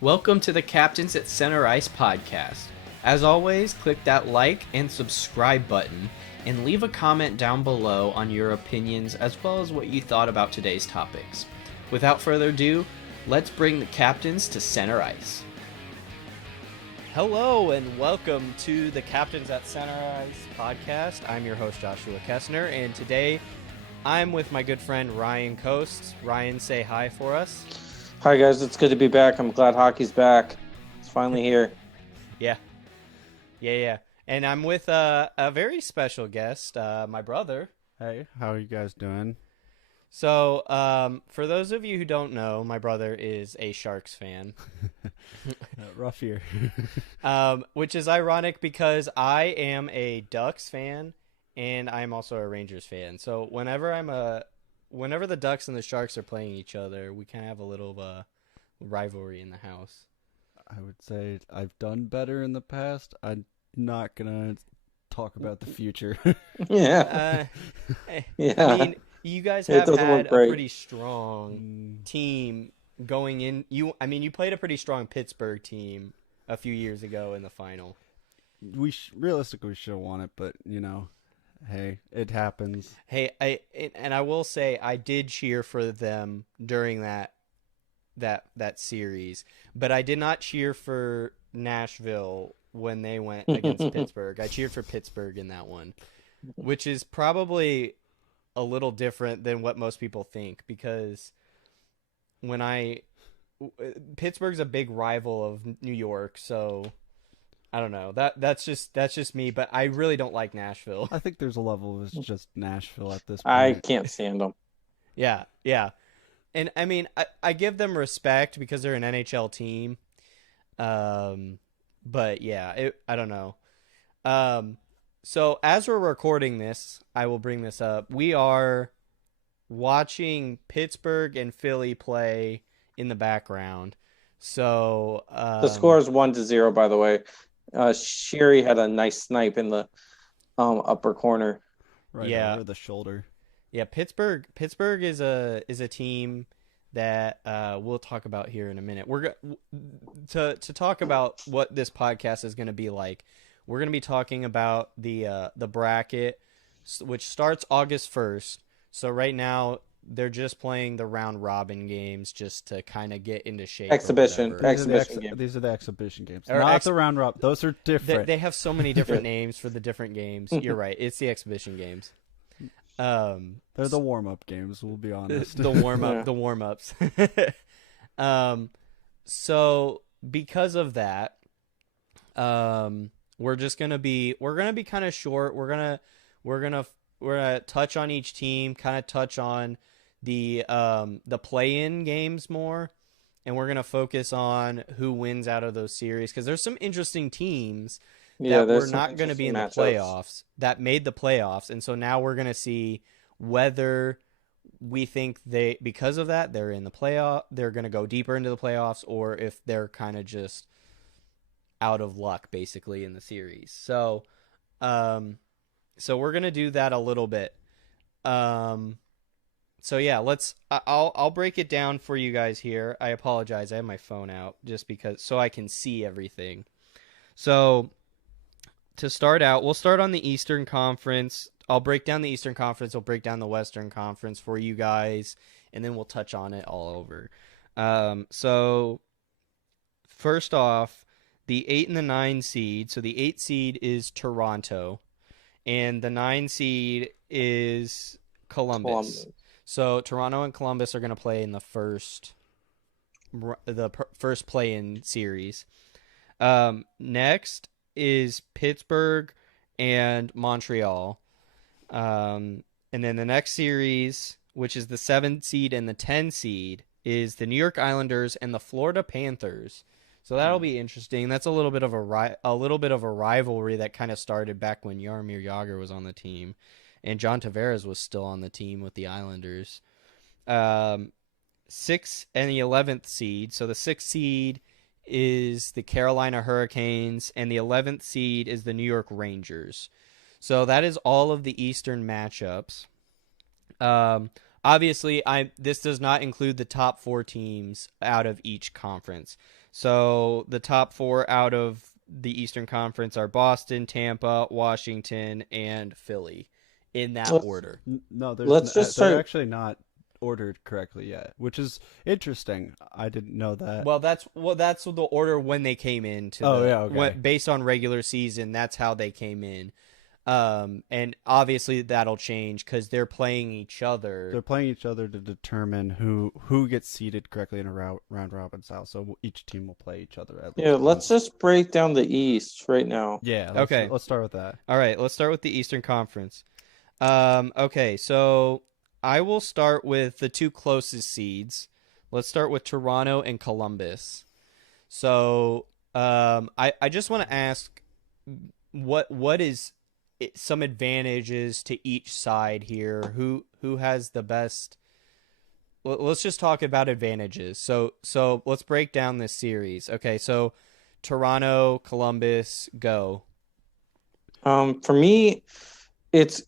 Welcome to the Captains at Center Ice podcast. As always, click that like and subscribe button and leave a comment down below on your opinions as well as what you thought about today's topics. Without further ado, let's bring the captains to center ice. Hello and welcome to the Captains at Center Ice podcast. I'm your host Joshua Kessner, and today I'm with my good friend Ryan Kost. Ryan, say hi for us. Hi guys, it's good to be back. I'm glad hockey's back. It's finally here. Yeah. And I'm with a very special guest, my brother. Hey, how are you guys doing? So, for those of you who don't know, my brother is a Sharks fan. Rough year. Which is ironic because I am a Ducks fan and I'm also a Rangers fan. So whenever the Ducks and the Sharks are playing each other, we kind of have a little of a rivalry in the house. I would say I've done better in the past. I'm not going to talk about the future. Yeah. Yeah. I mean, you guys have had a pretty strong team going in. You played a pretty strong Pittsburgh team a few years ago in the final. Realistically should have won it, but, hey, it happens. Hey, I will say I did cheer for them during that series, but I did not cheer for Nashville when they went against Pittsburgh. I cheered for Pittsburgh in that one, which is probably a little different than what most people think because Pittsburgh's a big rival of New York, so I don't know. That's just me, but I really don't like Nashville. I think there's a level of just Nashville at this point. I can't stand them. Yeah. And I mean, I give them respect because they're an NHL team. But yeah, I don't know. So as we're recording this, I will bring this up. We are watching Pittsburgh and Philly play in the background. So the score is 1-0, by the way. Sherry had a nice snipe in the upper corner. Right over the shoulder. Yeah, Pittsburgh is a team that we'll talk about here in a minute. We're to talk about what this podcast is going to be like. We're going to be talking about the bracket, which starts August 1st. So right now they're just playing the round robin games just to kind of get into shape. Exhibition games. These are the exhibition games, or not the round robin. Those are different. They have so many different names for the different games. You're right. It's the exhibition games. They're the warm-up games, we'll be honest. The warm-ups. So because of that, we're going to be kind of short. We're going to touch on each team, kind of touch on the play-in games more, and we're going to focus on who wins out of those series because there's some interesting teams that were not going to be in the playoffs that made the playoffs, and so now we're going to see whether we think because of that they're in the playoff, they're going to go deeper into the playoffs, or if they're kind of just out of luck basically in the series. So we're going to do that a little bit. So yeah, I'll break it down for you guys here. I apologize. I have my phone out just because so I can see everything. So to start out, we'll start on the Eastern Conference. I'll break down the Eastern Conference. I'll break down the Western Conference for you guys, and then we'll touch on it all over. So first off, the 8 and the 9 seed. So the 8 seed is Toronto, and the 9 seed is Columbus. So Toronto and Columbus are going to play in the first play-in series. Next is Pittsburgh and Montreal. And then the next series, which is the 7 seed and the 10 seed, is the New York Islanders and the Florida Panthers. So that'll be interesting. That's a little bit of a rivalry that kind of started back when Jaromir Jagr was on the team, and John Tavares was still on the team with the Islanders. 6 and the 11th seed. So the 6th seed is the Carolina Hurricanes, and the 11th seed is the New York Rangers. So that is all of the Eastern matchups. obviously this does not include the top 4 teams out of each conference. So the top 4 out of the Eastern Conference are Boston, Tampa, Washington, and Philly in that Let's order. No, let's just they're start. actually not ordered correctly yet, which is interesting. I didn't know that. That's the order when they came into Oh the yeah, okay. based on regular season. That's how they came in. And obviously that'll change because they're playing each other. They're playing each other to determine who gets seeded correctly in a round robin style. So each team will play each other at Yeah, least let's once. just break down the East right now. Yeah, Okay. let's start with that. All right. Let's start with the Eastern Conference. Okay. So I will start with the 2 closest seeds. Let's start with Toronto and Columbus. So I just want to ask what is some advantages to each side here? Who has the best? Let's just talk about advantages. So let's break down this series. Okay, so Toronto, Columbus, go. For me, it's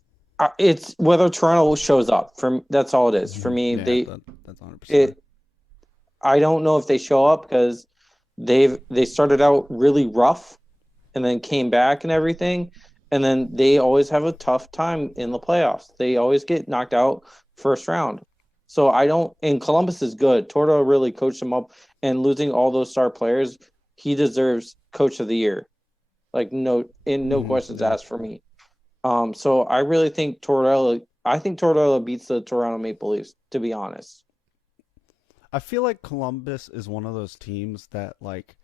whether Toronto shows up. That's all it is. For me, Yeah, that's 100%. it I don't know if they show up because they started out really rough and then came back and everything, and then they always have a tough time in the playoffs. They always get knocked out first round. So I don't. And Columbus is good. Torto really coached them up, and losing all those star players, he deserves Coach of the Year. Like no questions Yeah. asked for me. So I really think Tortorella. I think Tortorella beats the Toronto Maple Leafs. To be honest. I feel like Columbus is one of those teams that like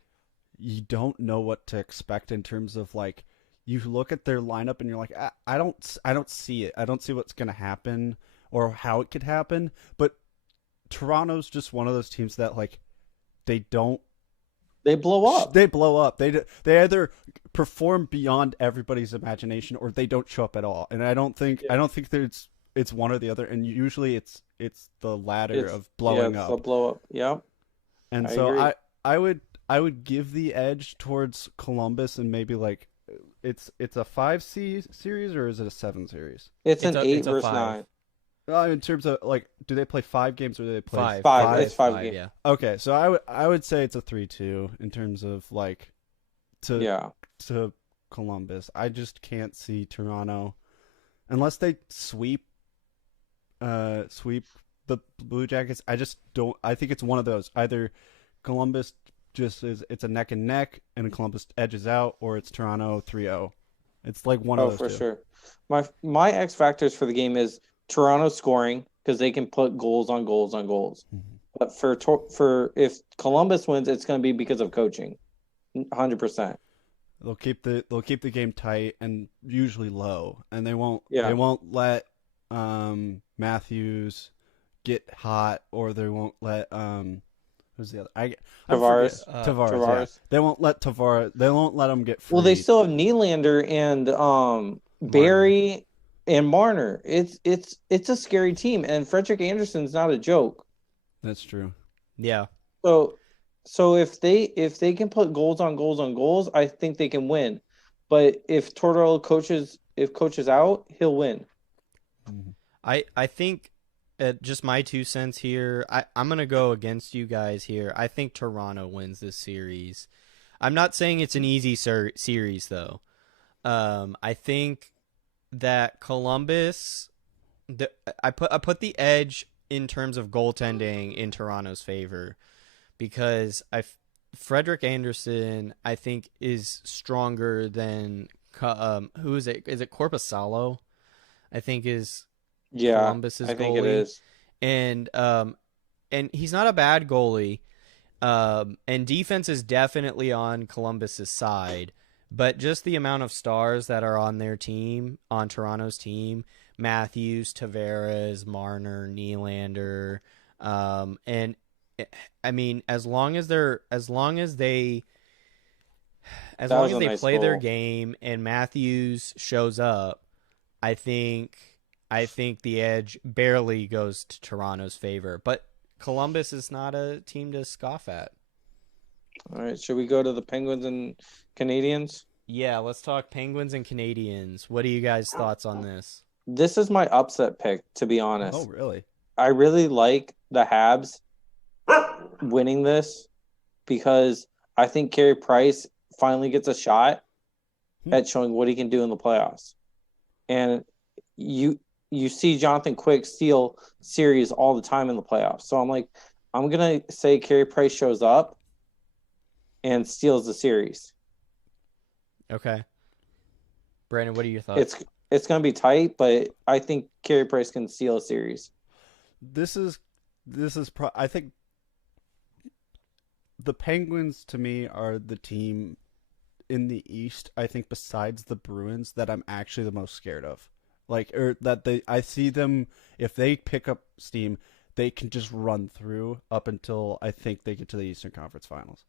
you don't know what to expect in terms of like you look at their lineup and you're like I don't see it. I don't see what's going to happen or how it could happen, but Toronto's just one of those teams that like they don't They blow up. they blow up. They either perform beyond everybody's imagination or they don't show up at all. And I don't think there's it's one or the other, and usually it's the latter of blowing It's a up. blow up. Yep. And I so agree. I would give the edge towards Columbus and maybe like it's a 5C series or is it a 7 series? It's It's an a eight it's a versus 5. nine. In terms of like, do they play 5 games or do they play 5. Five. It's 5. 5 games. Yeah. Okay, so I would say it's a 3-2 in terms of like to Yeah. to Columbus. I just can't see Toronto unless they sweep the Blue Jackets. I just don't. I think it's one of those. Either Columbus just is it's a neck and neck, and Columbus edges out, or it's Toronto 3-0. It's like one of Oh, those for two. sure. My X factors for the game is Toronto scoring because they can put goals on goals on goals. Mhm. But for if Columbus wins, it's going to be because of coaching, 100%. They'll keep the game tight and usually low, and Yeah. they won't let Matthews get hot, or they won't let who's the other I Tavares. forget Tavares. Yeah, Tavares. they won't let Tavares. They won't let him get Well, they free. still have Nylander and Marner. Barry and Marner. It's a scary team, and Frederick Anderson's not a joke. That's true. Yeah. So if they can put goals on goals on goals, I think they can win. But if Tortorella coaches out, he'll win. Mhm. I think just my 2 cents here. I'm gonna go against you guys here. I think Toronto wins this series. I'm not saying it's an easy series though. I think that Columbus. I put the edge in terms of goaltending in Toronto's favor because Frederick Anderson I think is stronger than who is it? Is it Corpusalo? I think is Yeah, Columbus's I think it goalie, is. and he's not a bad goalie. And defense is definitely on Columbus's side, but just the amount of stars that are on their team, on Toronto's team, Matthews, Tavares, Marner, Nylander, and I mean, as That long was as a they nice play their goal. game and Matthews shows up, I think the edge barely goes to Toronto's favor, but Columbus is not a team to scoff at. All right, should we go to the Penguins and Canadians? Yeah, let's talk Penguins and Canadians. What are you guys' thoughts on this? This is my upset pick, to be Oh, honest. really? I really like the Habs winning this because I think Carey Price finally gets a shot at showing what he can do in the playoffs. And you see Jonathan Quick steal series all the time in the playoffs. So I'm gonna say Carey Price shows up and steals the series. Okay. Brandon, what are your thoughts? It's gonna be tight, but I think Carey Price can steal a series. I think the Penguins to me are the team in the East, I think, besides the Bruins, that I'm actually the most scared of. I see them, if they pick up steam, they can just run through up until I think they get to the Eastern Conference Finals.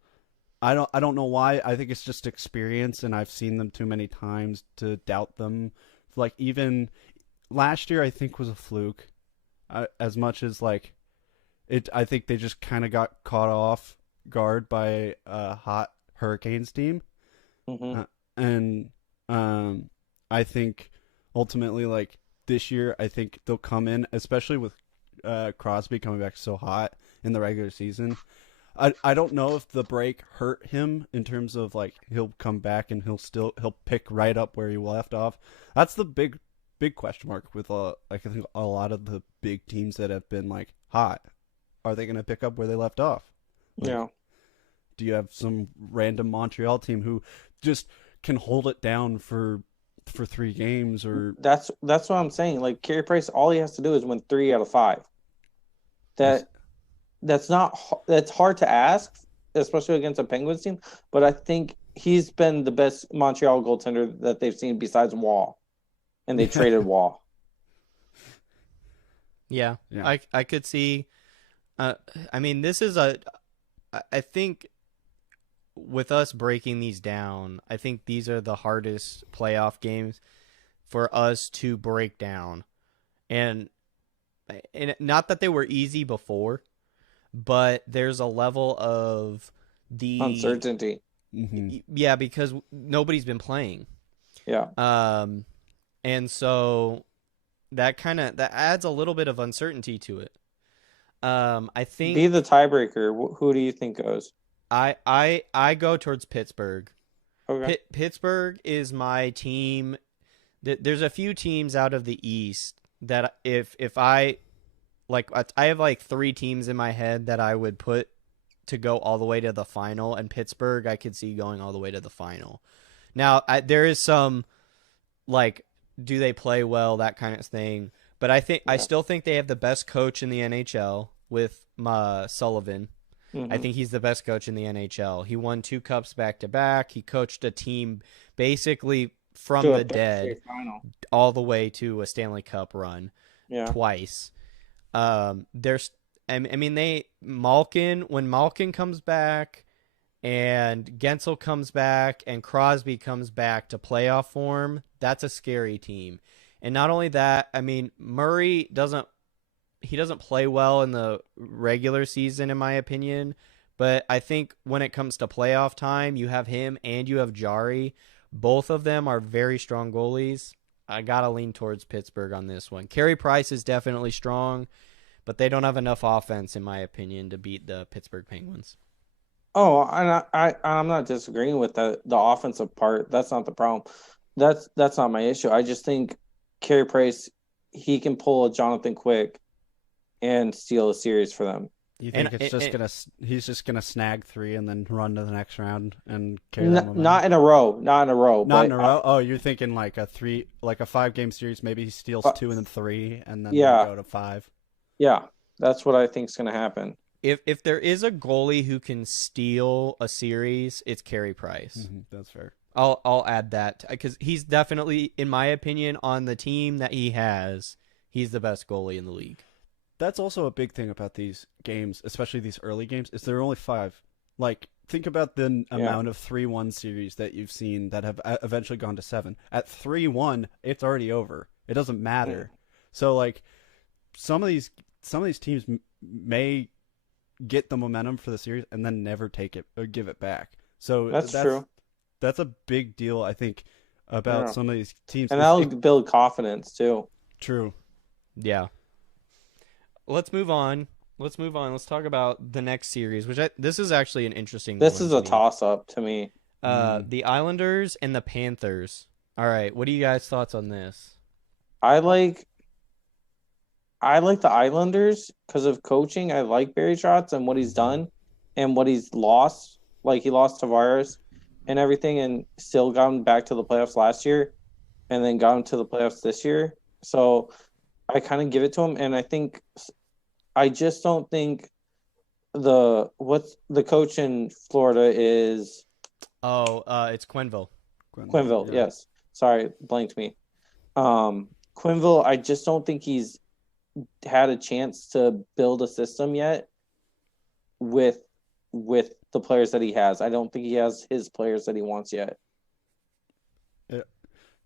I don't know why. I think it's just experience, and I've seen them too many times to doubt them. Like, even last year, I think was a fluke. As much as like it, I think they just kind of got caught off guard by a hot Hurricanes team. Mm-hmm. And I think ultimately, like this year, I think they'll come in, especially with Crosby coming back so hot in the regular season. I don't know if the break hurt him in terms of like he'll come back and he'll pick right up where he left off. That's the big question mark with like I think a lot of the big teams that have been like hot. Are they going to pick up where they left off? Like, Yeah. Do you have some random Montreal team who just can hold it down for 3 games? Or That's what I'm saying. Like Carey Price, all he has to do is win 3 out of 5. That's hard to ask, especially against a Penguins team. But I think he's been the best Montreal goaltender that they've seen besides Wall, and they traded Wall. Yeah. I could see. I mean, this is I think with us breaking these down, I think these are the hardest playoff games for us to break down, and not that they were easy before, but there's a level of the Uncertainty. mm-hmm. Yeah, because nobody's been playing. Yeah. And so that adds a little bit of uncertainty to it. I think Be the tiebreaker. Who do you think goes? I go towards Pittsburgh. Okay. Pittsburgh is my team. There's a few teams out of the East that if I have like 3 teams in my head that I would put to go all the way to the final, and Pittsburgh I could see going all the way to the final. Now there is some like, do they play well, that kind of thing, but I still think they have the best coach in the NHL with Sullivan. Mm-hmm. I think he's the best coach in the NHL. He won 2 cups back to back. He coached a team basically from the dead all the way to a Stanley Cup run twice. There's, I mean, when Malkin comes back and Gensel comes back and Crosby comes back to playoff form, that's a scary team. And not only that, I mean, Murray doesn't play well in the regular season, in my opinion. But I think when it comes to playoff time, you have him and you have Jari. Both of them are very strong goalies. I got to lean towards Pittsburgh on this one. Carey Price is definitely strong, but they don't have enough offense, in my opinion, to beat the Pittsburgh Penguins. Oh, and I'm not disagreeing with the offensive part. That's not the problem. That's not my issue. I just think Carey Price, he can pull a Jonathan Quick and steal a series for them. You think he's just gonna snag 3 and then run to the next round and carry them? Not in a row. Not in a row. Oh, you're thinking like a 5-game series. Maybe he steals 2 and then 3, and then go to 5. Yeah, that's what I think is gonna happen. If there is a goalie who can steal a series, it's Carey Price. Mm-hmm, that's fair. I'll add that because he's definitely, in my opinion, on the team that he has, he's the best goalie in the league. That's also a big thing about these games, especially these early games, is there are only 5. Like, think about the amount of 3-1 series that you've seen that have eventually gone to 7. At 3-1, it's already over. It doesn't matter. So, like, some of these teams may get the momentum for the series and then never take it or give it back. So that's true. That's a big deal, I think, about some of these teams. And that'll build confidence, too. True. Yeah. let's move on. Let's move on. Let's talk about the next series, this is actually an interesting This one is to a me. toss up to me. Mm. The Islanders and the Panthers. All right, what do you guys' thoughts on this? I like I like the Islanders because of coaching. I like Barry Trotz and what he's Mhm. done and what he's lost. Like he lost Tavares and everything, and still got him back to the playoffs last year, and then got him to the playoffs this year. So I kind of give it to him, and I just don't think what's the coach in Florida is Oh, it's Quenville. Quenville, Quinville. yeah. Yes, sorry, blanked me. Quinville. I just don't think he's had a chance to build a system yet with the players that he has. I don't think he has his players that he wants yet. Yeah.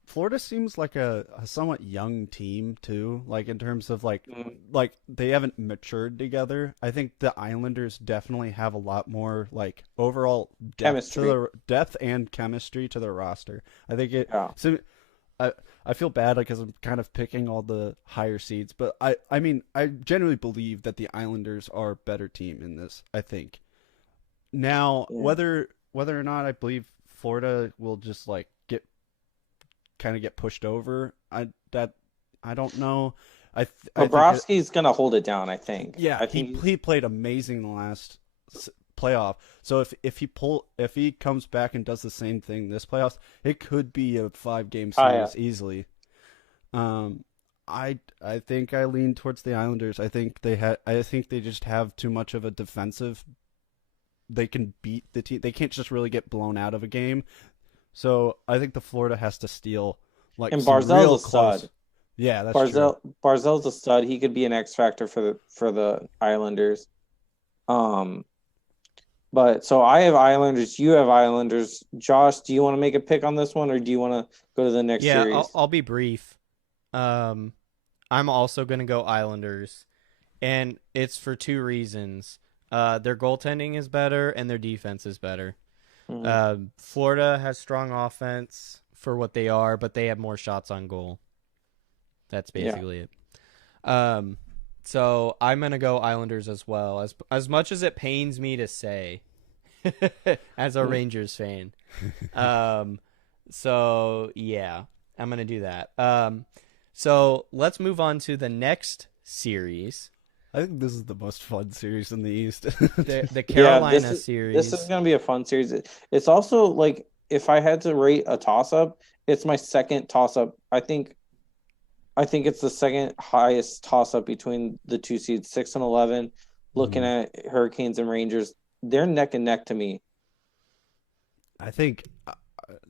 Florida seems like a somewhat young team too, like in terms of Mm, like they haven't matured together. I think the Islanders definitely have a lot more like overall chemistry. depth and chemistry to their roster. I think it Yeah. so I I feel bad because I'm kind of picking all the higher seeds, but I mean I genuinely believe that the Islanders are a better team in this. I think now Yeah. whether or not I believe Florida will just like get pushed over, I don't know. I think Bobrovsky's gonna hold it down, I think. yeah, I think he played amazing the last playoff. So if he comes back and does the same thing this playoffs, it could be a 5 game yeah. series easily. Um, I think I lean towards the Islanders. I think they just have too much of a defensive. They can beat the team. They can't just really get blown out of a game. So I think the Florida has to steal like And some Barzell's real a stud. close. Yeah, that's true. Barzell's a stud. He could be an X factor for the Islanders. Um but so I have Islanders, you have Islanders. Josh, do you want to make a pick on this one or do you want to go to the next Yeah, I'll series? I'll be brief. Um, I'm also gonna go Islanders, and it's for two reasons. Their goaltending is better and their defense is better. Mhm. Florida has strong offense for what they are, but they have more shots on goal. That's Yeah. basically it. Um, so I'm gonna go Islanders as well. As much as it pains me to say, as a Rangers fan. Um, so yeah, I'm gonna do that. So let's move on to the next series, I think this is the most fun series in the East. the Yeah, Carolina this is series. gonna be a fun series. It's also like if I had to rate a toss up, it's my second toss up. I think it's the second highest toss up between the two seeds, 6 and 11. Looking Mhm. at Hurricanes and Rangers, they're neck and neck to me. I think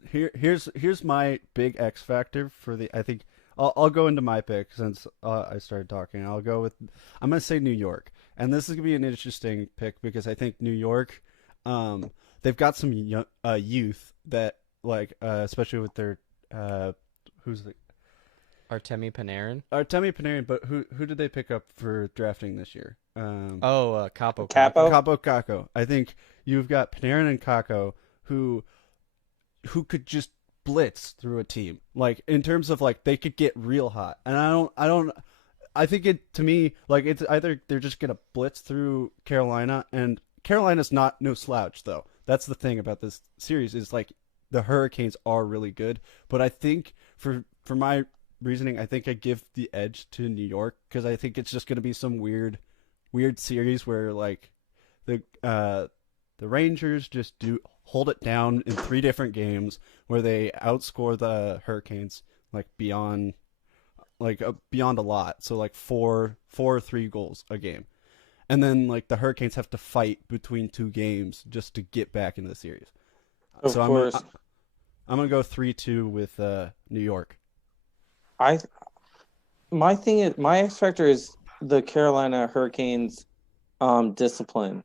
here's my big X factor for the. I think I'll go into my pick since I started talking. I'm gonna say New York, and this is gonna be an interesting pick because I think New York, um, they've got some youth that like especially with their who's the Artemi Panarin. Artemi Panarin, but who did they pick up for drafting this year? Oh, Capo Caco. Capo, Capo Caco. I think you've got Panarin and Caco who could just blitz through a team. Like in terms of like they could get real hot. And I think it to me like it's either they're just gonna blitz through Carolina, and Carolina's not no slouch though. That's the thing about this series is like the Hurricanes are really good, but I think for my reasoning, I think I give the edge to New York because I think it's just gonna be some weird series where like the the Rangers just do hold it down in 3 different games where they outscore the Hurricanes like beyond a lot. So like 3 goals a game, and then like the Hurricanes have to fight between 2 games just to get back into the series. of So course. I'm gonna go 3-2 with New York. I My thing is my X factor is the Carolina Hurricanes discipline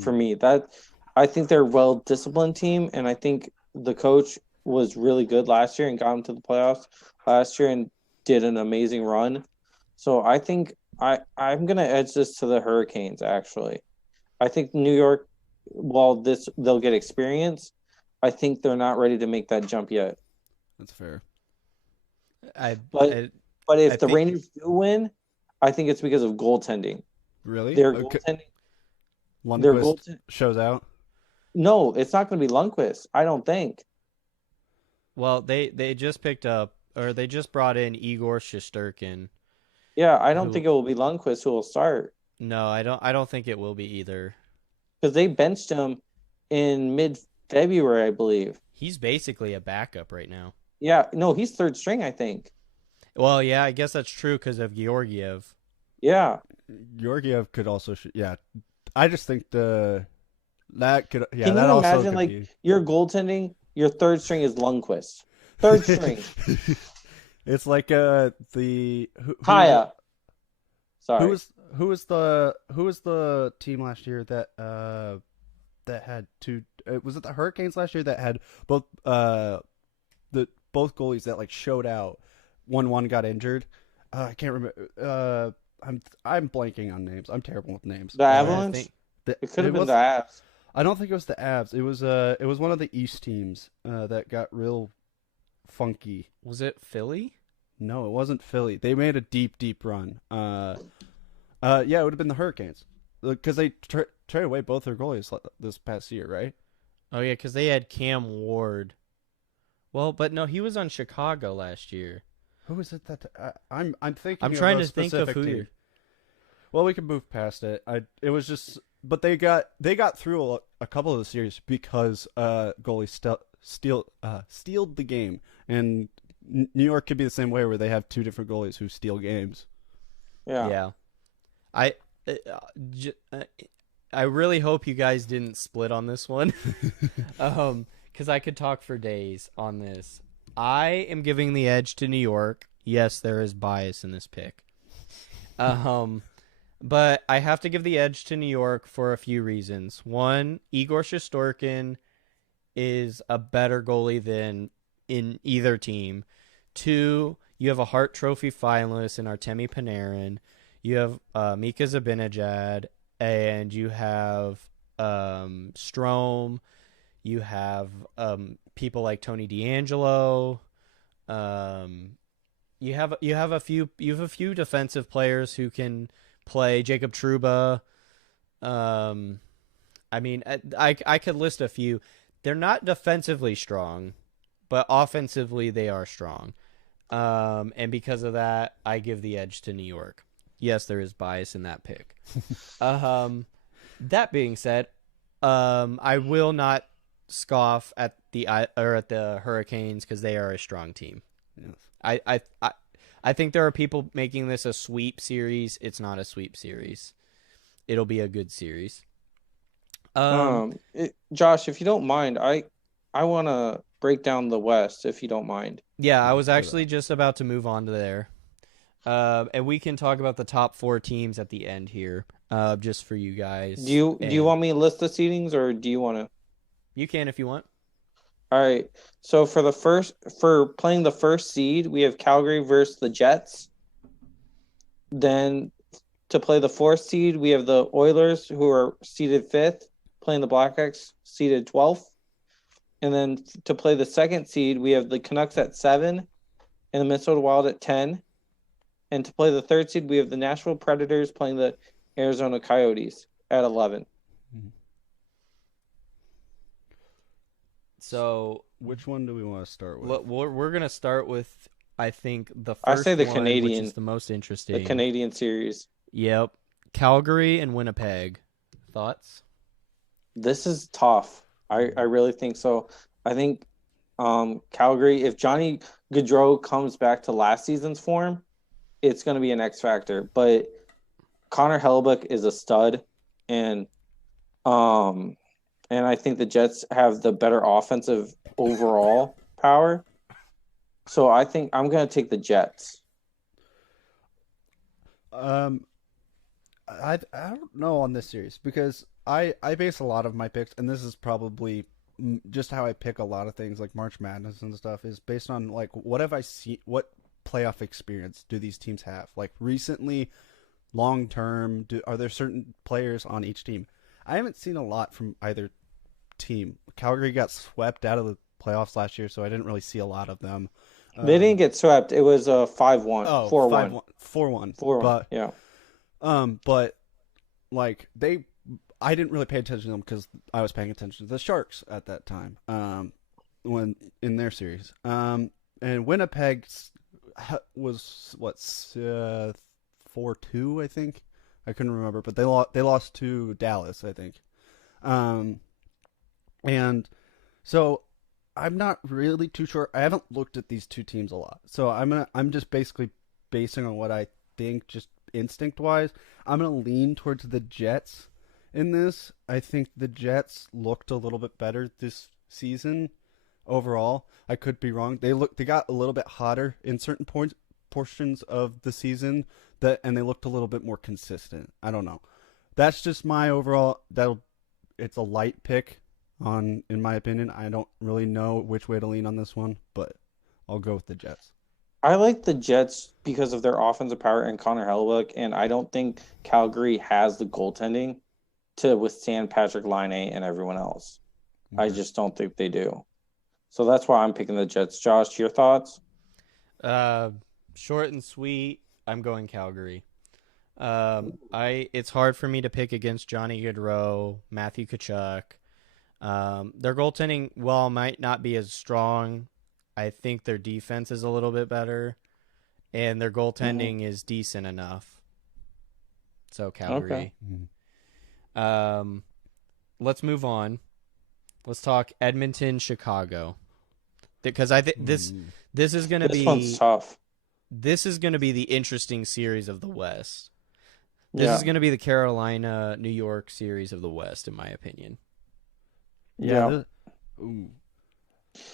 for Ooh. me. That I think they're a well disciplined team, and I think the coach was really good last year and got them to the playoffs last year and did an amazing run. So I think I'm gonna edge this to the Hurricanes actually. I think New York, while they'll get experience, I think they're not ready to make that jump yet. That's fair. I But I, but I if the think Rangers do win, I think it's because of goaltending. Really? Their Okay. goaltending, their Lundqvist goaltending. shows out. No, it's not going to be Lundqvist. I don't think. Well, they just picked up or they just brought in Igor Shesterkin, Yeah, I don't think who it will be Lundqvist who will start no, I don't think it will be either. because they benched him in mid-February, I believe. He's basically a backup right now. Yeah, no, he's third string, I think. Well, yeah, I guess that's true because of Georgiev. Yeah, Georgiev could also yeah. I just think that could yeah can that you also imagine could like be. your goaltending, your third string is Lundqvist, third string, It's like the Kaya. who Sorry, was who was the team last year that that had two was it the Hurricanes last year that had both the both goalies that like showed out. One got injured. I can't remember. I'm blanking on names. I'm terrible with names. the I Avalanche. think It could It have been was. the Avs. I don't think it was the Avs. It was one of the East teams that got real funky. was it Philly? No, it wasn't Philly. They made a deep run. Yeah, it would have been the Hurricanes because they traded away both their goalies this past year, right? Oh yeah, because they had Cam Ward. Well, but no, he was on Chicago last year. Who was it that I'm thinking I'm of trying a to think of specific who team. you're. Well, we can move past it. It was just, but they got through a couple of the series because goalies stealed the game, and New York could be the same way where they have two different goalies who steal games. Yeah. Yeah, I, uh, j- uh, I really hope you guys didn't split on this one, because I could talk for days on this. I am giving the edge to New York. Yes, there is bias in this pick. Um, but I have to give the edge to New York for a few reasons. One, Igor Shesterkin is a better goalie than in either team. Two, you have a Hart Trophy finalist in Artemi Panarin. You have Mika Zibanejad, and you have Strome. You have people like Tony DeAngelo. Um, you have a few defensive players who can play. Jacob Trouba. Um, I mean, I could list a few. They're not defensively strong, but offensively they are strong. And because of that, I give the edge to New York. Yes, there is bias in that pick. Um, that being said, I will not scoff at the Hurricanes because they are a strong team. Yes. I think there are people making this a sweep series. It's not a sweep series. It'll be a good series. Josh, if you don't mind, I want to break down the West if you don't mind. Yeah, I Yeah, was for actually that. just about to move on to there. And we can talk about the top four teams at the end here, just for you guys. Do you And want me to list the seedings or do you want to? you can if you want. All right. So for playing the first seed, we have Calgary versus the Jets. Then to play the fourth seed, we have the Oilers who are seeded fifth, playing the Blackhawks seeded 12th. And then to play the second seed, we have the Canucks at 7 and the Minnesota Wild at 10. And to play the third seed, we have the Nashville Predators playing the Arizona Coyotes at 11. So Which one do we want to start with? we're gonna start with I think the I first say the one, which Canadian, is the most the interesting. Canadian series. Yep, Calgary and Winnipeg. Thoughts? This is tough. I really think so. I think Calgary, if Johnny Gaudreau comes back to last season's form, it's going to be an X factor. But Connor Hellebuyck is a stud, and um, and I think the Jets have the better offensive overall power. So I think I'm going to take the Jets. Um, I don't know on this series because I base a lot of my picks, and this is probably just how I pick a lot of things like March Madness and stuff is based on like what have I seen, what playoff experience do these teams have like recently, long term. Are there certain players on each team? I haven't seen a lot from either team. Calgary got swept out of the playoffs last year, so I didn't really see a lot of them. They didn't get swept. It was a 5-1, Oh, 4-1, 5-1, 4-1. 4-1. But Yeah. but like I didn't really pay attention to them because I was paying attention to the Sharks at that time. When in their series. And Winnipeg was what 4-2, I think. I couldn't remember, but they lost to Dallas, I think. Um, and so I'm not really too sure. I haven't looked at these two teams a lot, so I'm just basically basing on what I think, just instinct wise. I'm gonna lean towards the Jets in this. I think the Jets looked a little bit better this season overall. I could be wrong. They got a little bit hotter in certain portions of the season and they looked a little bit more consistent. I don't know. That's just my overall. It's a light pick in my opinion. I don't really know which way to lean on this one, but I'll go with the Jets. I like the Jets because of their offensive power and Connor Hellebuyck, and I don't think Calgary has the goaltending to withstand Patrick Laine and everyone else. I Okay. just don't think they do. So that's why I'm picking the Jets. Josh, your thoughts? Uh, Short and sweet. I'm going Calgary. It's hard for me to pick against Johnny Gaudreau, Matthew Tkachuk. Their goaltending, while might not be as strong, I think their defense is a little bit better, and their Mhm. goaltending is decent enough. So Okay. Calgary. Mhm. Um, let's move on. Let's talk Edmonton, Chicago, because I think Mm. this is gonna This one's be tough. this is gonna be the interesting series of the West. This is Yeah. gonna be the Carolina New York series of the West, in my opinion. Yeah. Yeah. Ooh.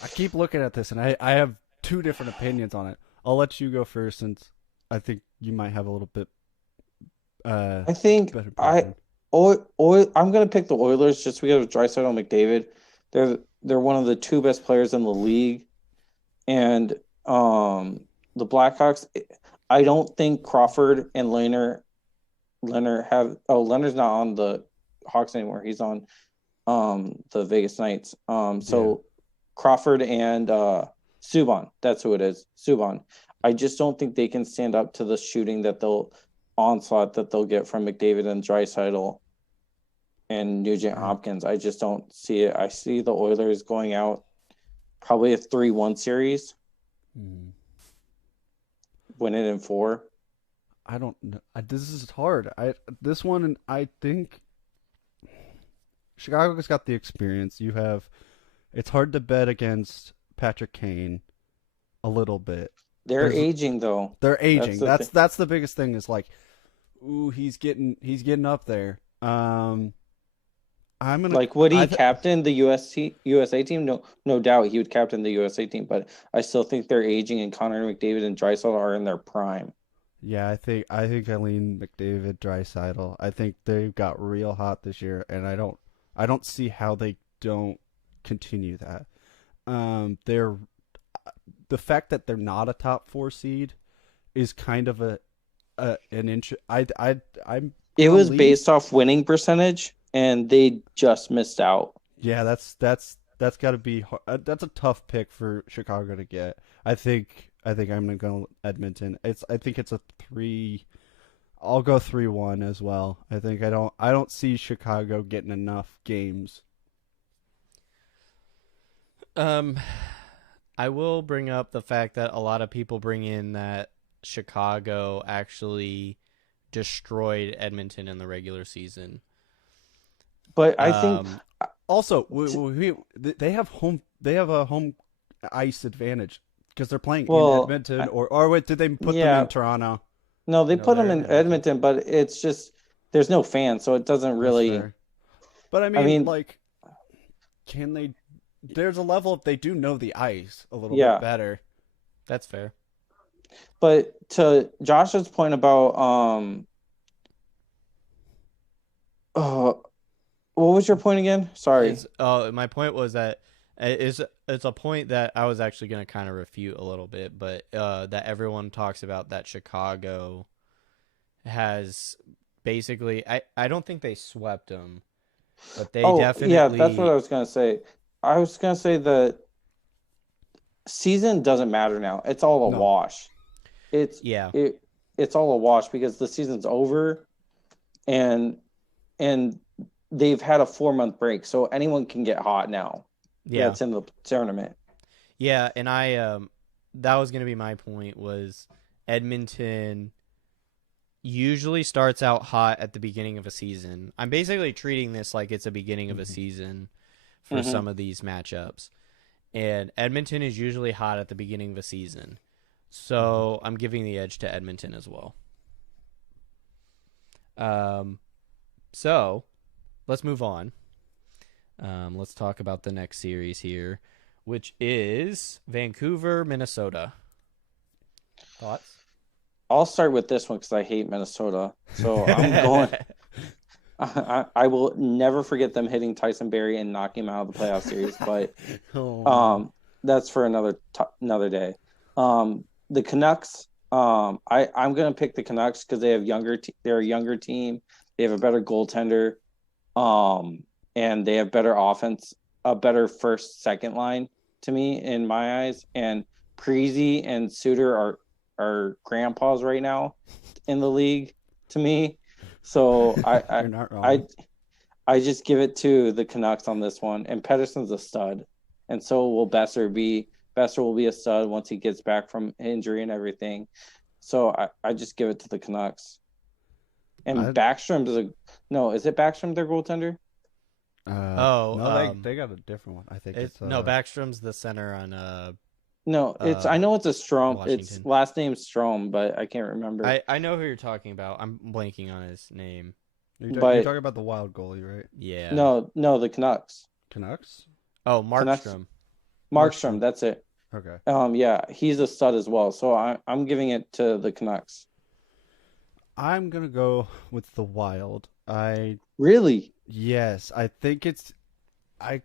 I keep looking at this, and I have two different opinions on it. I'll let you go first, since I think you might have a little bit uh I think better opinion. I'm gonna pick the Oilers just because of Draisaitl and McDavid. They're one of the two best players in the league, and the Blackhawks. I don't think Crawford and Leonard have. Oh, Leonard's not on the Hawks anymore. He's on the Vegas Knights. Yeah. So Crawford and Subban, that's who it is. Subban. I just don't think they can stand up to the shooting that they'll get from McDavid and Draisaitl and Nugent Yeah. Hopkins. I just don't see it. I see the Oilers going out probably a 3-1 series, Mm. win it in four. I don't know. This is hard. This one, I think Chicago's got the experience. It's hard to bet against Patrick Kane a little bit. They're There's aging though. They're That's aging. the thing. That's the biggest thing, is like, ooh, he's getting up there. I'm gonna Like, would I he th captain the USA team? No, no doubt he would captain the USA team, but I still think they're aging, and Connor McDavid and Drysdale are in their prime. Yeah, I lean McDavid, Draisaitl. I think they've got real hot this year, and I don't see how they don't continue that. They're The fact that they're not a top four seed is kind of an inch. I'm It gonna was lean. based off winning percentage, and they just missed out. Yeah, that's got to be that's a tough pick for Chicago to get. I think I'm gonna go Edmonton. I think it's a three. I'll go 3-1 as well. I don't see Chicago getting enough games. Um, I will bring up the fact that a lot of people bring in that Chicago actually destroyed Edmonton in the regular season. But I think Um, Also, they have a home ice advantage because they're playing in well, Edmonton, or wait, did they put them in yeah, Toronto? no, they no, put them they're in in Edmonton. Edmonton, but it's just there's no fans, so it doesn't That's really. fair. But I I mean, mean, like, can they? There's a level if they do know the ice a little bit yeah, better. That's fair. but to Josh's point about uh, what was your point again? Sorry. Is My point was that it's a point that I was actually going to kind of refute a little bit, but that everyone talks about that Chicago has basically I don't think they swept them, but they Oh, yeah, that's what definitely I was gonna say. I was gonna say that season doesn't matter now. It's all a No. wash. It's Yeah. it's all a wash because the season's over and and they've had a 4 month break, so anyone can get hot now. Yeah. That's in the tournament. Yeah, and I that was going to be my point was Edmonton usually starts out hot at the beginning of a season. I'm basically treating this like it's a beginning of a season for Mm-hmm. some of these matchups. And Edmonton is usually hot at the beginning of a season. So I'm giving the edge to Edmonton as well. So let's move on. Let's talk about the next series here, which is Vancouver, Minnesota. Thoughts? I'll start with this one because I hate Minnesota. So I'm going. I will never forget them hitting Tyson Barrie and knocking him out of the playoff series, but that's for another day. The Canucks. I'm gonna pick the Canucks because they have they're a younger team. They have a better goaltender, and they have better offense, a better first second line to me in my eyes. And Parise and Suter are grandpas right now in the league to me. So You're not wrong. I just give it to the Canucks on this one. And Pedersen's a stud, and so will Besser be. Besser will be a stud once he gets back from injury and everything. So I just give it to the Canucks. And Backstrom's is it Backstrom their goaltender? No, they got a different one. I think it's no, Backstrom's the center on No, I know it's a Strom. Washington. It's last name Strom, but I can't remember. I know who you're talking about. I'm blanking on his name. You're talking about the Wild goalie, right? Yeah. No, the Canucks. Canucks? Oh, Markstrom. Markstrom, that's it. Okay. Yeah, he's a stud as well. So I'm giving it to the Canucks. I'm gonna go with the Wild. Really? Yes, I think it's I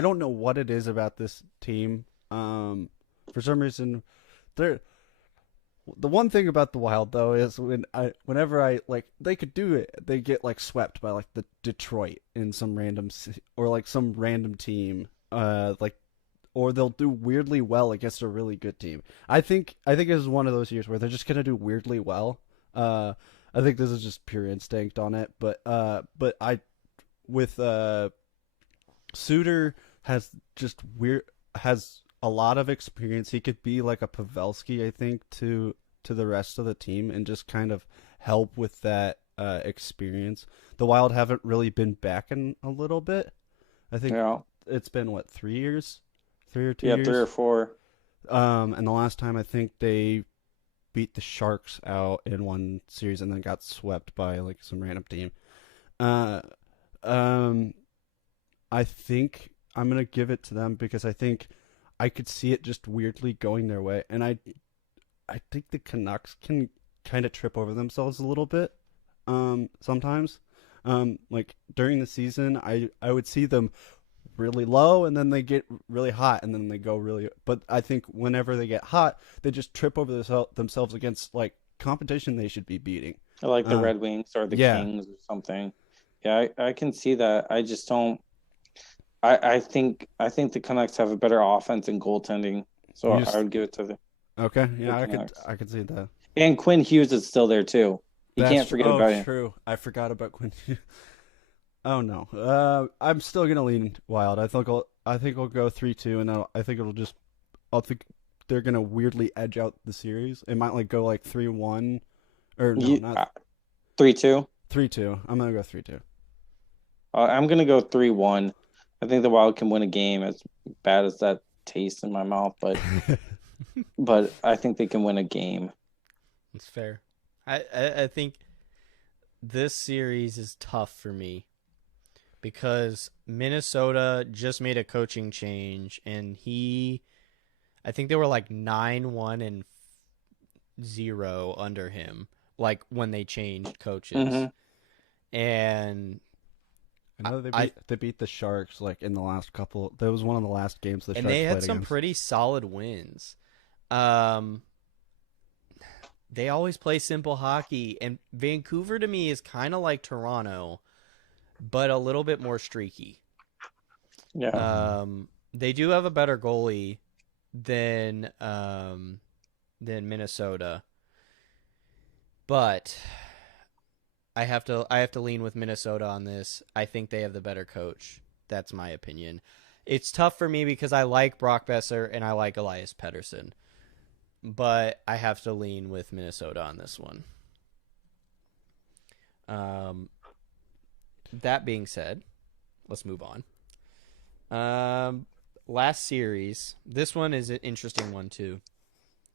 don't know what it is about this team. For some reason, the one thing about the Wild though is whenever I like they could do it, they get like swept by like the Detroit in some random or like some random team, or they'll do weirdly well against a really good team. I think this is one of those years where they're just gonna do weirdly well. I think this is just pure instinct on it, but I with Suter has a lot of experience. He could be like a Pavelski, I think, to the rest of the team and just kind of help with that experience. The Wild haven't really been back in a little bit. I think it's been 3 years, 3 or 2 years. Yeah, 3 or 4. And the last time I think they beat the Sharks out in one series and then got swept by like some random team. I think I'm gonna give it to them because I think I could see it just weirdly going their way, and I think the Canucks can kind of trip over themselves a little bit sometimes. Like during the season, I would see them really low and then they get really hot and then they go really. But I think whenever they get hot, they just trip over themselves against like competition they should be beating. Like the Red Wings or the Kings or something. Yeah, I can see that. I just don't. I think the Canucks have a better offense and goaltending, so I would give it to the. Okay, yeah, I could see that. And Quinn Hughes is still there too. You can't forget about him. True. I forgot about Quinn Hughes. Oh no. I'm still gonna lean Wild. I think I'll go 3-2, and I think they're gonna weirdly edge out the series. It might like go like 3-1, or no, not 3-2. 3-2. I'm gonna go 3-2. I'm gonna go 3-1. I think the Wild can win a game, as bad as that tastes in my mouth, but but I think they can win a game. That's fair. I think this series is tough for me because Minnesota just made a coaching change, and I think they were like 9-1-0 under him, like when they changed coaches. Mm-hmm. And I know they beat the Sharks like in the last couple. That was one of the last games the Sharks played. And they had played some against. pretty solid wins. They always play simple hockey, and Vancouver to me is kind of like Toronto, but a little bit more streaky. Yeah. They do have a better goalie, than Minnesota. But I have to lean with Minnesota on this. I think they have the better coach. That's my opinion. It's tough for me because I like Brock Besser and I like Elias Pettersson, but I have to lean with Minnesota on this one. Um, that being said, let's move on. Last series. This one is an interesting one too.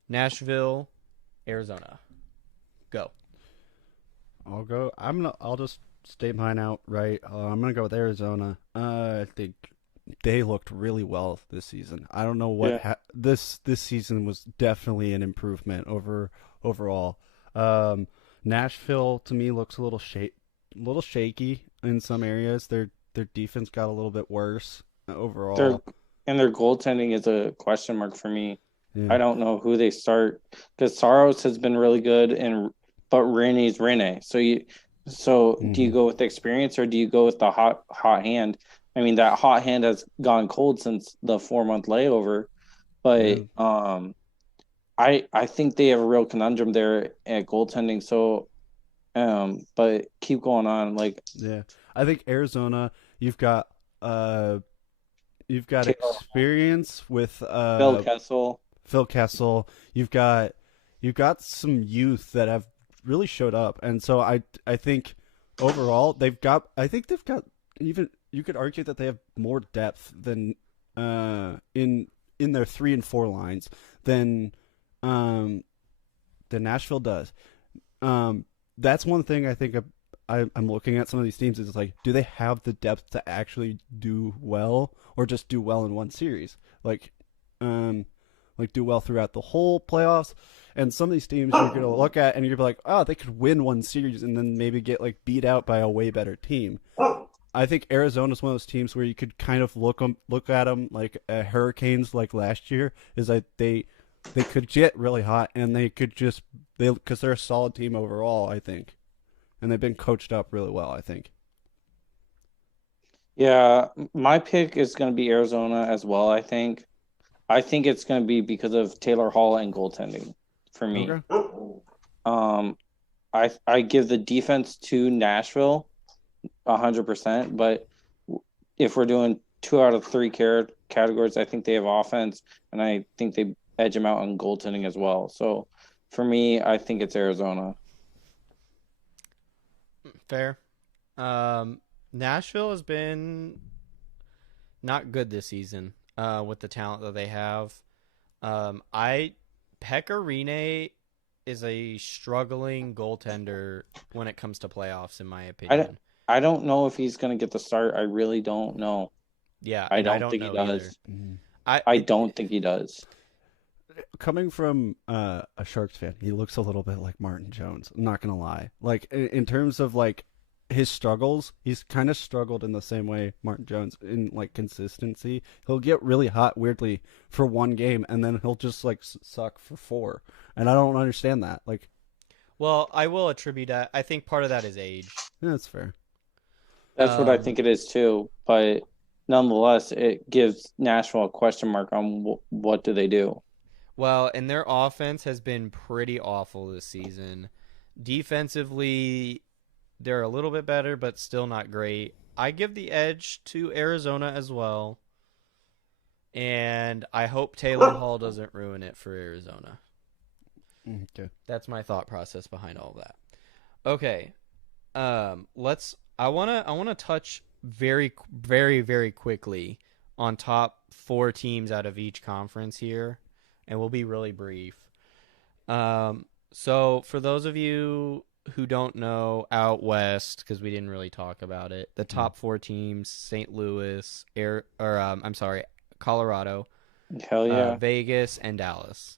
Nashville, Arizona. Go. I'll go. I'll just state mine out right. I'm gonna go with Arizona. I think they looked really well this season. I don't know what Yeah. this season was definitely an improvement overall. Um, Nashville to me looks a little shaky in some areas. Their defense got a little bit worse Their overall. their goaltending is a question mark for me. Yeah. I don't know who they start because Saros has been really good, and but Rene's Rene. So do you Hmm. go with experience or do you go with the hot hand? I mean, that hot hand has gone cold since the 4 month layover, Yeah. but I think they have a real conundrum there at goaltending. So but keep going on. Like Yeah. I think Arizona, you've got uh you've got Taylor, experience with Phil Kessel. Phil Kessel. You've got some youth that have really showed up, and so I think overall they've got even you could argue that they have more depth than in their 3 and 4 lines than um than Nashville does. That's one thing I think I'm looking at some of these teams is like, do they have the depth to actually do well, or just do well in one series? Like, um, like do well throughout the whole playoffs. And some of these teams you're gonna look at and you're gonna be like, oh, they could win one series and then maybe get like beat out by a way better team. I think Arizona's one of those teams where you could kind of look at them like Hurricanes like last year. Is that they could get really hot and they could just they because they're a solid team overall. I think, and they've been coached up really well. I think. Yeah, my pick is going to be Arizona as well. I think it's going to be because of Taylor Hall and goaltending for me. Okay. Um, I give the defense to Nashville 100%, but if we're doing 2 out of 3 categories, I think they have offense, and I think they edge them out on goaltending as well. So for me, I think it's Arizona. Fair. Nashville has been not good this season with the talent that they have. I Pekka Rinne is a struggling goaltender when it comes to playoffs, in my I don't, opinion. I don't know if he's going to get the start. I really don't know. Yeah, I and I don't don't think he know either. does. Mhm. I I don't think he does. Coming from a Sharks fan, he looks a little bit like Martin Jones. I'm not gonna lie. Like in terms of like his struggles, he's kind of struggled in the same way Martin Jones in like consistency. He'll get really hot weirdly for one game, and then he'll just like suck for 4. And I don't understand that. Like, well, I will attribute that. I think part of that is age. yeah, that's fair. That's what I Um, think it is too. But nonetheless, it gives Nashville a question mark on what do they do. well, and their offense has been pretty awful this season. Defensively, they're a little bit better, but still not great. I give the edge to Arizona as well, and I hope Taylor Hall doesn't ruin it for Arizona. Okay. That's my thought process behind all that. Okay, let's. I wanna touch very quickly on top 4 teams out of each conference here, and we'll be really brief. So for those of you who don't know out west, because we didn't really talk about it, the Mm. top 4 teams: St. Louis, I'm sorry, Colorado, Hell yeah. Vegas, and Dallas.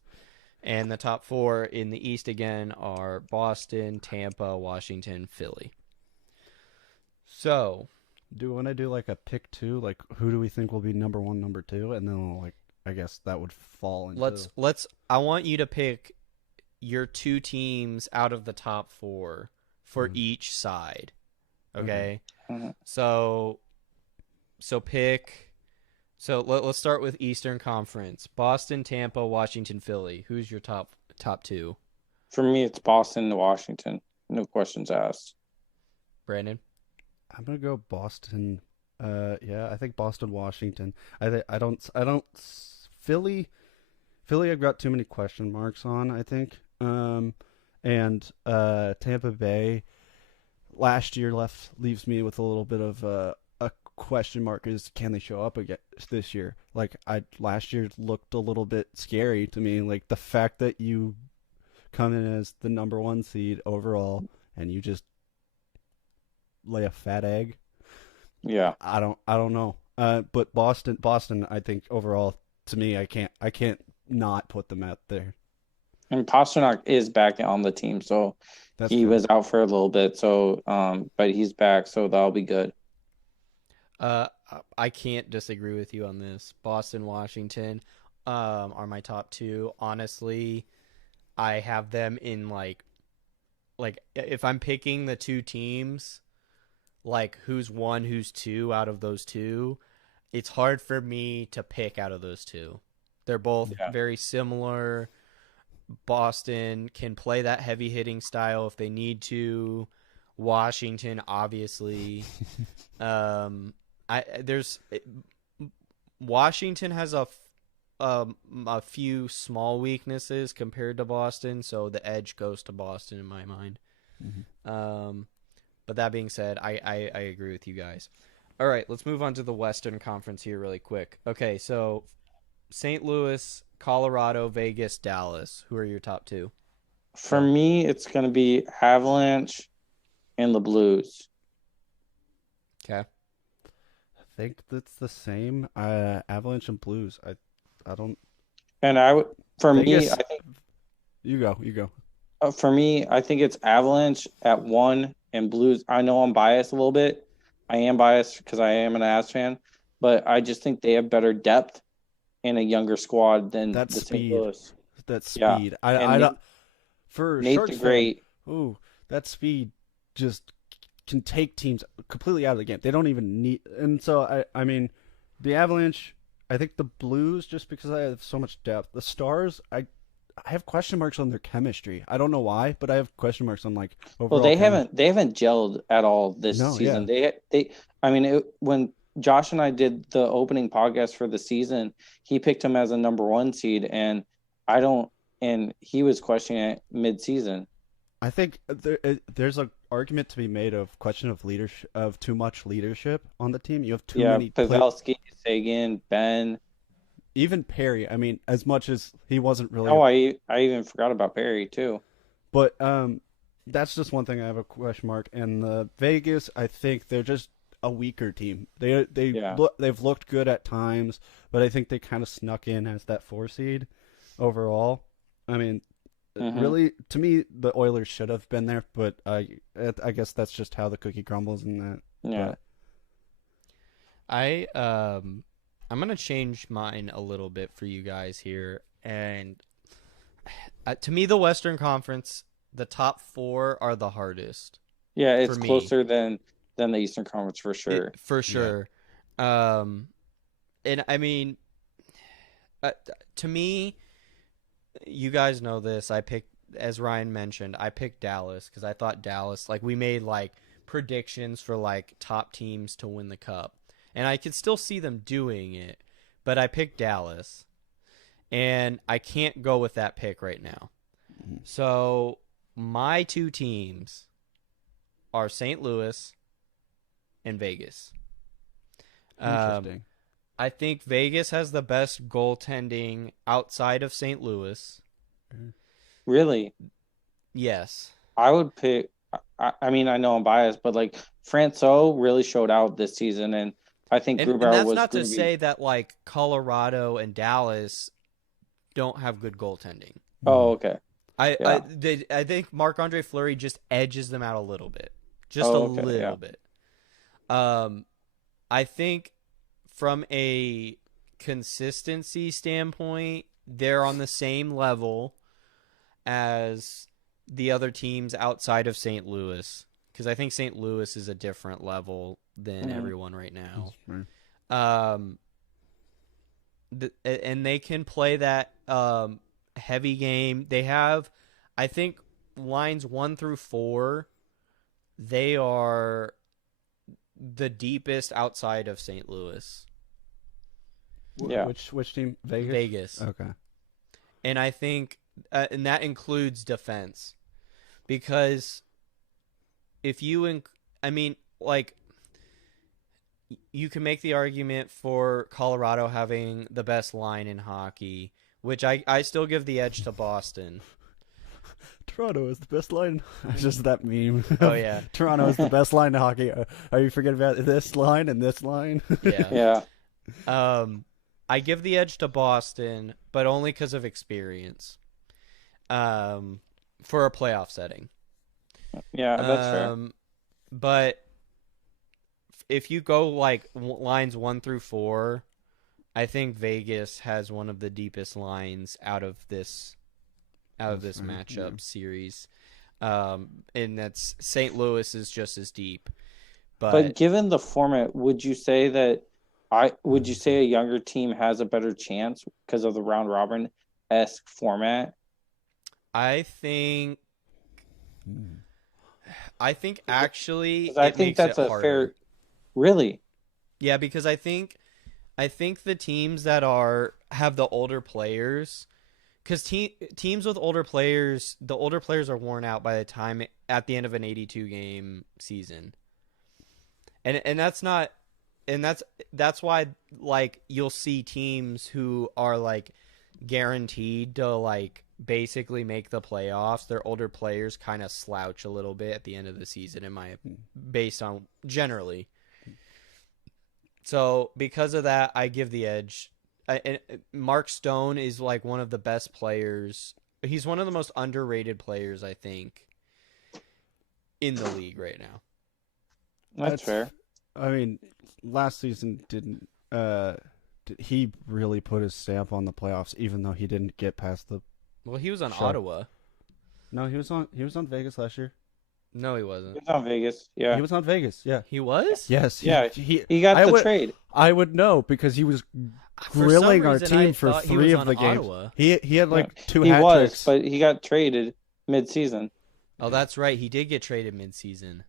And the top 4 in the East again are Boston, Tampa, Washington, Philly. So Do we want to do like a pick two? Like, who do we think will be number one, number two, and then like I guess that would fall into. let's. I want you to pick your 2 teams out of the top 4 for Mhm. each side. Okay. Okay. Mhm. So pick So let's start with Eastern Conference. Boston, Tampa, Washington, Philly. Who's your top two? For me, it's Boston to Washington. No questions asked. Brandon? I'm gonna go Boston. Yeah, I think Boston, Washington. I don't Philly. Philly, I've got too many question marks on. I think. And Tampa Bay last year leaves me with a little bit of a question mark: is can they show up again this year? Like I last year looked a little bit scary to me. Like the fact that you come in as the number one seed overall and you just lay a fat egg. Yeah. I don't know. But Boston, I think overall to me, I can't not put them out there. And Pasternak is back on the team, so That's he true. was out for a little bit. So, but he's back, so that'll be good. Uh, I can't disagree with you on this. Boston, Washington, are my top two. Honestly, I have them in like if I'm picking the two teams, like who's one, who's two out of those two, it's hard for me to pick out of those two. They're both Yeah. very similar. Boston can play that heavy hitting style if they need to. Washington, obviously, um, I there's Washington has a few small weaknesses compared to Boston, so the edge goes to Boston in my mind. Mhm. But that being said, I agree with you guys. All right, let's move on to the Western Conference here really quick. Okay, so St. Louis, Colorado, Vegas, Dallas. Who are your top two? For me, it's going to be Avalanche and the Blues. Okay. I think that's the same. Avalanche and Blues. I don't. And I would, for me, Vegas. I think, You go. You go. I think it's Avalanche at one and Blues. I know I'm biased a little bit. I am biased because I am an Avs fan, but I just think they have better depth and a younger squad than That the St. speed. Louis. That Yeah, speed. and I don't. For a Nate's Sharks a fan, great. ooh, that speed just can take teams completely out of the game. They don't even need. And so I mean, the Avalanche. I think the Blues, just because I have so much depth. The Stars, I have question marks on their chemistry. I don't know why, but I have question marks on like Well, overall chemistry. they haven't gelled at all this No, season. yeah, I mean, when Josh and I did the opening podcast for the season, he picked him as a number one seed, and I don't, and he was questioning it mid-season. I think there's an argument to be made of question of leadership of too much leadership on the team. You have too Yeah, many play. Pavelski, Sagan, Ben. Even Perry. I mean, as much as he wasn't really Oh, I even forgot about Perry too. but that's just one thing I have a question mark. And the Vegas, I think they're just a weaker team. Yeah. They've looked good at times, but I think they kind of snuck in as that four seed overall. I mean, Hmm. really, to me, the Oilers should have been there, but I guess that's just how the cookie crumbles in that. Yeah. But I I'm gonna change mine a little bit for you guys here, and to me, the Western Conference, the top four are the hardest Yeah, for it's me, closer than the Eastern Conference for sure. for yeah, sure. Um, and I mean, uh, to me, you guys know this. I picked, as Ryan mentioned, I picked Dallas because I thought Dallas, like, we made like predictions for like top teams to win the cup, and I could still see them doing it, but I picked Dallas, and I can't go with that pick right now. mhm. So my two teams are St. Louis and Vegas. Um, Interesting. I think Vegas has the best goaltending outside of St. Louis. Mhm. Really, Yes. I would pick. I mean, I know I'm biased, but like Franco really showed out this season, and I think And Grubauer that's was not to groovy. say that like Colorado and Dallas don't have good goaltending. Oh, Mhm. okay. Yeah. I think Marc Andre Fleury just edges them out a little bit, just a Oh, okay. Yeah. little bit. Um, I think from a consistency standpoint, they're on the same level as the other teams outside of St. Louis because I think St. Louis is a different level than Hmm. everyone right now. That's right. Um, and they can play that heavy game. They have, I think, lines 1 through 4. They are the deepest outside of St. Louis. Yeah. Which team? Vegas. Vegas. Okay. And I think, and that includes defense, because if you, I mean, like, you can make the argument for Colorado having the best line in hockey, which I still give the edge to Boston. Toronto is the best line. Just that meme. Oh, yeah. Toronto is the best line in hockey. Are you forgetting about this line and this line? Yeah. Yeah. I give the edge to Boston, but only because of experience. For a playoff setting. Yeah, that's fair. But if you go like lines 1 through 4, I think Vegas has one of the deepest lines out of this matchup series. And that's St. Louis is just as deep. But given the format, would you say a younger team has a better chance because of the round robin-esque format? I think actually I think that's a fair. Really? Yeah, because I think the teams that have the older players, because teams with older players, the older players are worn out by the time at the end of an 82 game season, and that's not, and that's why like you'll see teams who are like guaranteed to like basically make the playoffs. Their older players kind of slouch a little bit at the end of the season, based on generally. So because of that, I give the edge. And Mark Stone is like one of the best players. He's one of the most underrated players, I think, in the league right now. That's fair. I mean, last season didn't. He really put his stamp on the playoffs, even though he didn't get past the. Well, he was on Sure. Ottawa. No, he was on Vegas last year. No, he wasn't. He was on Vegas. Yeah. He was on Vegas. Yeah. He was? Yes. Yeah. He got the trade. I would know because he was For grilling some our reason, team I for thought he 3 was of on the games. Ottawa. He had like 2 He hat was, tricks. but he got traded mid-season. Oh, that's right. He did get traded mid-season.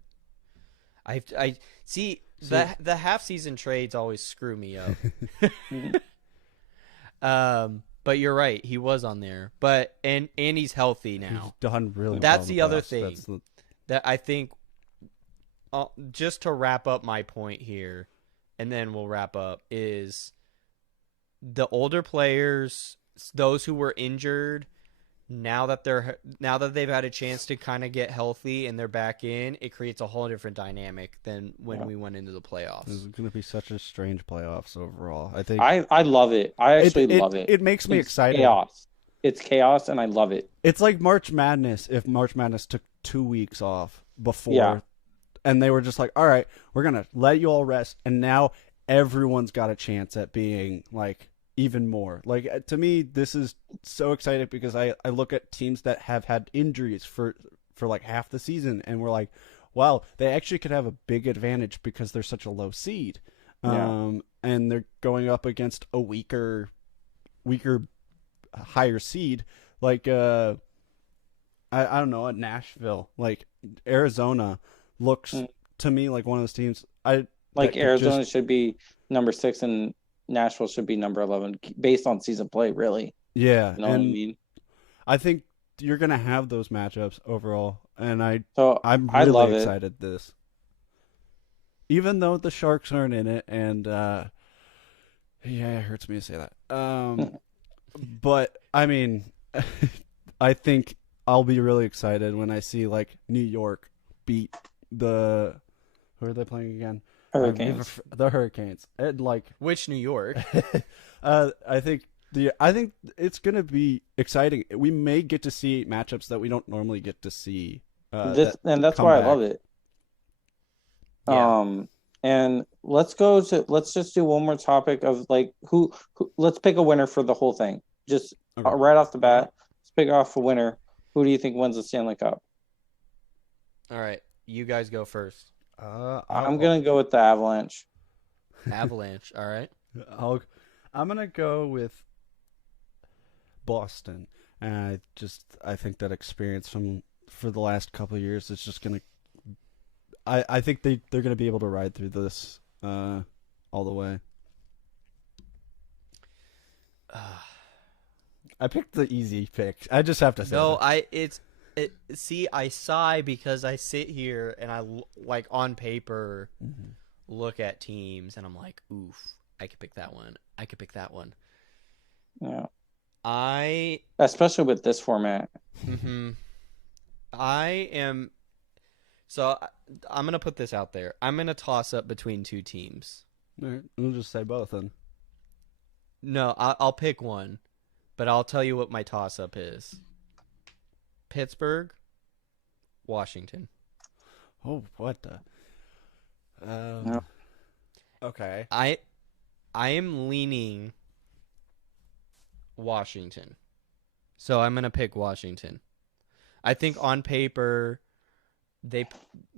I see the half-season trades always screw me up. But you're right. He was on there. But and he's healthy now. He's done really. That's well in the other playoffs. thing. That I think, just to wrap up my point here, and then we'll wrap up, is the older players, those who were injured, now that they've had a chance to kind of get healthy and they're back in, it creates a whole different dynamic than when we went into the playoffs. This is going to be such a strange playoffs overall. I think I love it. I actually love it. It makes me excited. Chaos. It's chaos, and I love it. It's like March Madness. If March Madness took 2 weeks off before, Yeah. and they were just like, "All right, we're gonna let you all rest," and now everyone's got a chance at being like even more. Like to me, this is so exciting because I look at teams that have had injuries for like half the season, and we're like, wow, they actually could have a big advantage because they're such a low seed, Yeah. and they're going up against a weaker, higher seed like I don't know, at Nashville. Like Arizona looks to me like one of those teams. Arizona should be number 6 and Nashville should be number 11 based on season play, really. Yeah, You know what I mean? I think you're gonna have those matchups overall, and I'm I really love it. excited this. Even though the Sharks aren't in it, and yeah, it hurts me to say that. But I mean, I think I'll be really excited when I see like New York beat who are they playing again? Hurricanes. The Hurricanes. And like Which New York? I think it's gonna be exciting. We may get to see matchups that we don't normally get to see. That's come why back. I love it. Yeah. And let's just do one more topic of like who let's pick a winner for the whole thing. Just Okay. right off the bat, let's pick off a winner. Who do you think wins the Stanley Cup? All right, you guys go first. I'm gonna go with the Avalanche. Avalanche. All right. I'm gonna go with Boston. And I think that experience for the last couple of years is just gonna. I think they're gonna be able to ride through this all the way. I picked the easy pick. I just have to say No, that. see, I sigh because I sit here and like on paper look at teams and I'm like, oof, I could pick that one. I could pick that one. Yeah. I Especially with this format. I am so I'm gonna put this out there. I'm gonna toss up between two teams. All right, we'll just say both then. No, I'll pick one, but I'll tell you what my toss up is. Pittsburgh, Washington. Oh, what the? No. Okay. I am leaning Washington. So I'm going to pick Washington. I think on paper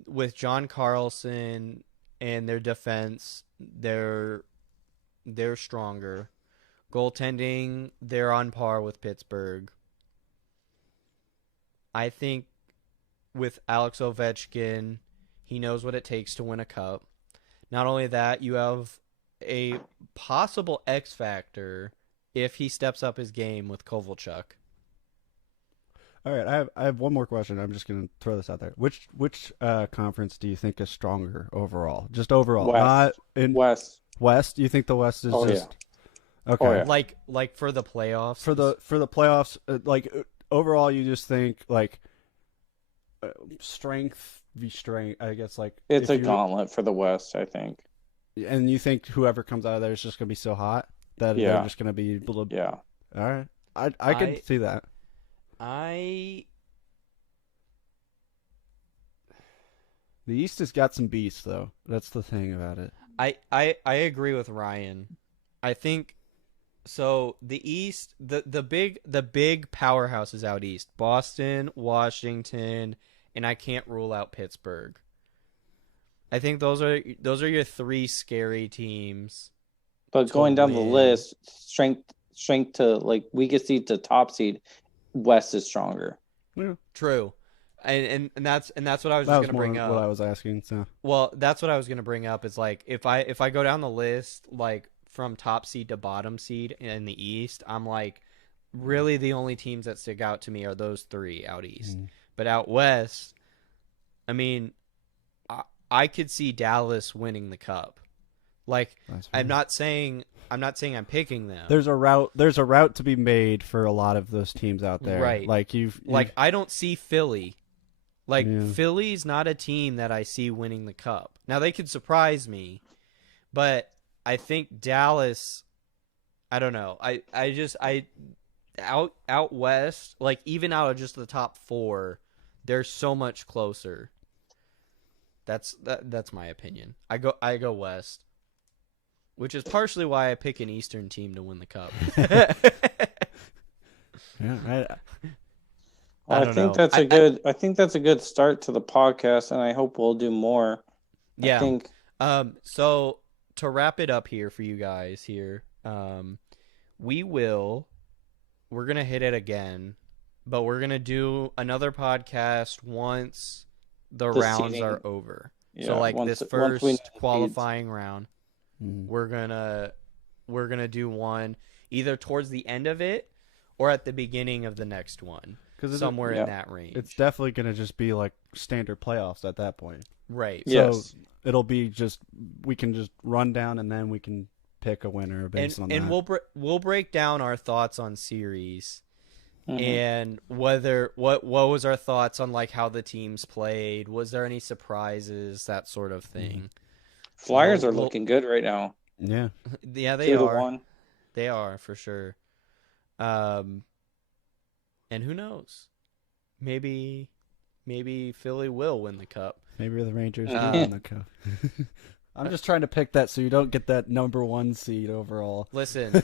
with John Carlson and their defense, they're stronger. Goaltending, they're on par with Pittsburgh. I think with Alex Ovechkin, he knows what it takes to win a cup. Not only that, you have a possible X factor if he steps up his game with Kovalchuk. All right, I have one more question. I'm just gonna throw this out there. Which conference do you think is stronger overall? Just overall, West. not in West. West. You think the West is Oh, just okay? Oh, yeah. Like for the playoffs. For the playoffs, overall, you just think strength v strength. I guess It's a gauntlet for the West, I think. and you think whoever comes out of there is just gonna be so hot that Yeah. they're just gonna be able to. Yeah. All right, I could see that. The The East has got some beasts, though. That's the thing about it. I agree with Ryan. I think so. The East, the big powerhouses out east: Boston, Washington, and I can't rule out Pittsburgh. I think those are your three scary teams. But going down the win. list, strength to weakest seed to top seed, West is stronger. Yeah. True, and that's what I was That just was gonna bring more up. what I was asking. So Well, that's what I was gonna bring up. Is like if I go down the list from top seed to bottom seed in the East, I'm like really the only teams that stick out to me are those three out East. But out West, I mean, I could see Dallas winning the cup. I'm not saying I'm picking them. there's a route to be made for a lot of those teams out there. Right. I don't see Philly. Philly's not a team that I see winning the cup. Now they could surprise me, but I think Dallas, I don't know. Out West, even out of just the top four, they're so much closer. That's my opinion. I go West, which is partially why I pick an Eastern team to win the cup. Yeah, I think that's a good start to the podcast, and I hope we'll do more. Yeah. I think. So to wrap it up here for you guys here, we're gonna hit it again, but we're gonna do another podcast once the rounds seeding. are over. Yeah, So once this we know first the seeds. qualifying round, we're gonna do one either towards the end of it or at the beginning of the next one, somewhere in that range. it's definitely gonna just be like standard playoffs at that point. Right. Yes. So it'll be just we can just run down and then we can pick a winner based on that. And we'll break down our thoughts on series. Mhm. And what was our thoughts on how the teams played? Was there any surprises? That sort of thing. Flyers are looking good right now. Yeah. Yeah, they are. 2-1. They are for sure. And who knows? Maybe Philly will win the cup. Maybe the Rangers will win the cup. I'm just trying to pick that so you don't get that number 1 seed overall. Listen.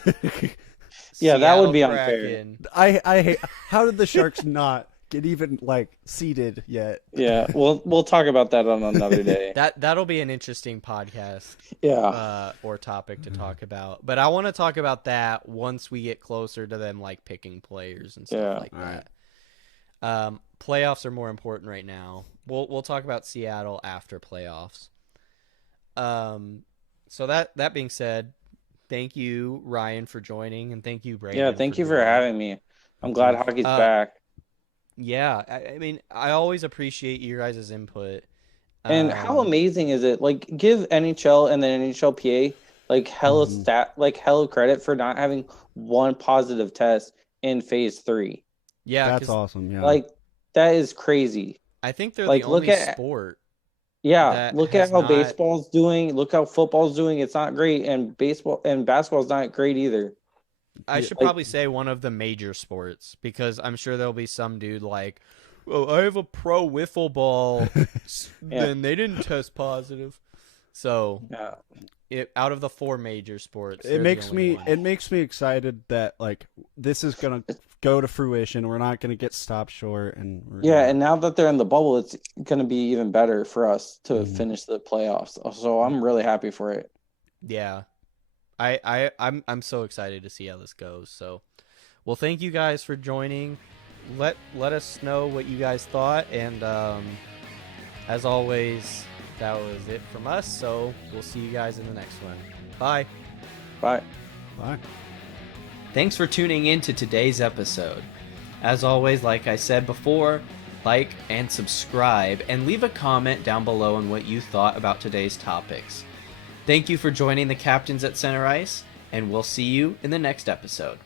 Yeah, that would be Seattle unfair. Kraken. I hate. How did the Sharks not get even like seated yet. Yeah, we'll talk about that on another day. That'll be an interesting podcast. Yeah. Or topic to talk about. But I want to talk about that once we get closer to them like picking players and stuff like that. Playoffs are more important right now. We'll talk about Seattle after playoffs. So that being said, thank you, Ryan, for joining, and thank you, Brandon. Yeah, thank you for joining. having me. I'm glad hockey's back. Yeah, I mean, I always appreciate your guys' input. And how amazing is it? Like, give NHL and the NHLPA hella credit for not having one positive test in phase 3. Yeah, that's awesome. Yeah, like that is crazy. I think they're the only sport. Yeah, look at how baseball's doing. Look how football's doing. It's not great, and basketball's not great either. I should probably say one of the major sports, because I'm sure there'll be some dude like, "Oh, I have a pro wiffle ball," and they didn't test positive. So, out of the 4 major sports, it makes me excited that like this is gonna go to fruition. We're not gonna get stopped short, and and now that they're in the bubble, it's gonna be even better for us to finish the playoffs. So I'm really happy for it. Yeah. I'm so excited to see how this goes. So, well, thank you guys for joining. Let us know what you guys thought, and as always, that was it from us. So we'll see you guys in the next one. Bye. Bye. Thanks for tuning in to today's episode. As always, like I said before, like and subscribe, and leave a comment down below on what you thought about today's topics. Thank you for joining the Captains at Center Ice, and we'll see you in the next episode.